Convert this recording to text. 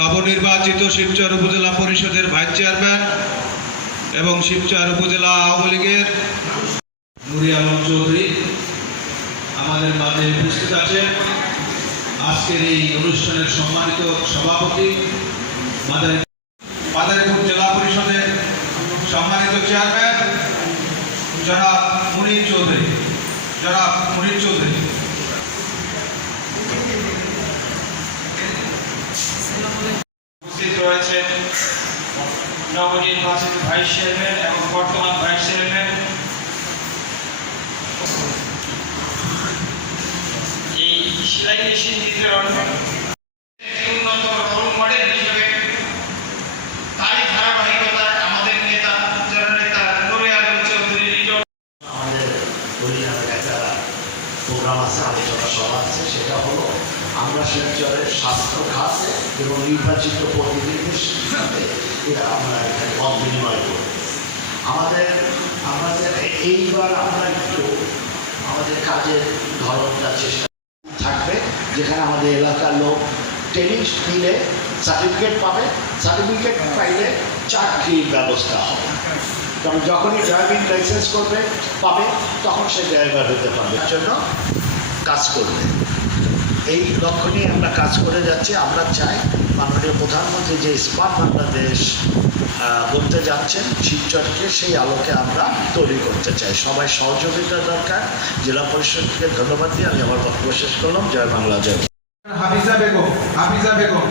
নবনির্বাচিত শিবচর উপজেলা পরিষদের ভাইস চেয়ারম্যান এবং শিবচর উপজেলা আওয়ামী লীগের নুরি আলম চৌধুরী আমাদের মাঝে উপস্থিত আছেন। আজকের এই অনুষ্ঠানের সম্মানিত সভাপতি মাদারীপুর জেলা পরিষদের সম্মানিত চেয়ারম্যান জনাব মুনির চৌধুরী উপস্থিত রয়েছেন নবনির্বাচিত ভাইস চেয়ারম্যান এবং বর্তমান ভাইস চেয়ারম্যান। এই সেলাই মেশিন বিতরণ উন্নত রোল মডেল হিসেবে তারই ধারাবাহিকতায় আমাদের নেতা জননেতা নুরি আলম চৌধুরী আমাদের হরিয়ানার একটা প্রোগ্রাম আছে, আলোচনা সভা আছে। সেটা হলো আমরা শিবচরের স্বাস্থ্য খাতে এবং নির্বাচিত প্রতিনিধির সাথে আমরা এখানে মত বিনিময় করব। আমাদের এইবার আমরা একটু আমাদের কাজের ধরনটা চেষ্টা থাকবে, যেখানে আমাদের এলাকার লোক ট্রেনিং দিলে সার্টিফিকেট পাবে, সার্টিফিকেট পাইলে চাকরির ব্যবস্থা হবে। কারণ যখনই ড্রাইভিং লাইসেন্স পাবে তখন সে ড্রাইভার হতে পারবে, এর জন্য কাজ করবে। এই লক্ষ্য নিয়ে আমরা কাজ করে যাচ্ছি। আমরা চাই মাননীয় প্রধানমন্ত্রী যে স্মার্ট বাংলাদেশ বলতে যাচ্ছেন শিবচরকে, সেই আলোকে আমরা তৈরি করতে চাই। সবাই সহযোগিতা দরকার। জেলা পরিষদকে ধন্যবাদ দিয়ে আমি আমার বক্তব্য শেষ করলাম। জয় বাংলা, জয়। হাফিজা বেগম